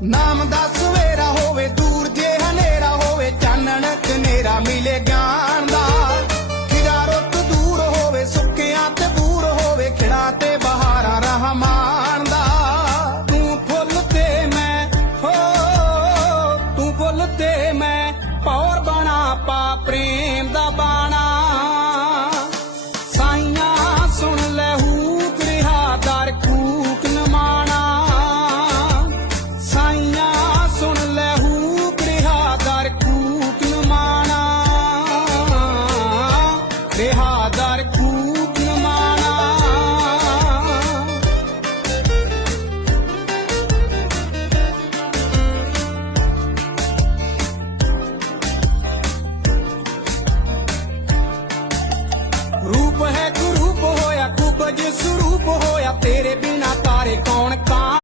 那么大。देहादार खूप माना। रूप है तू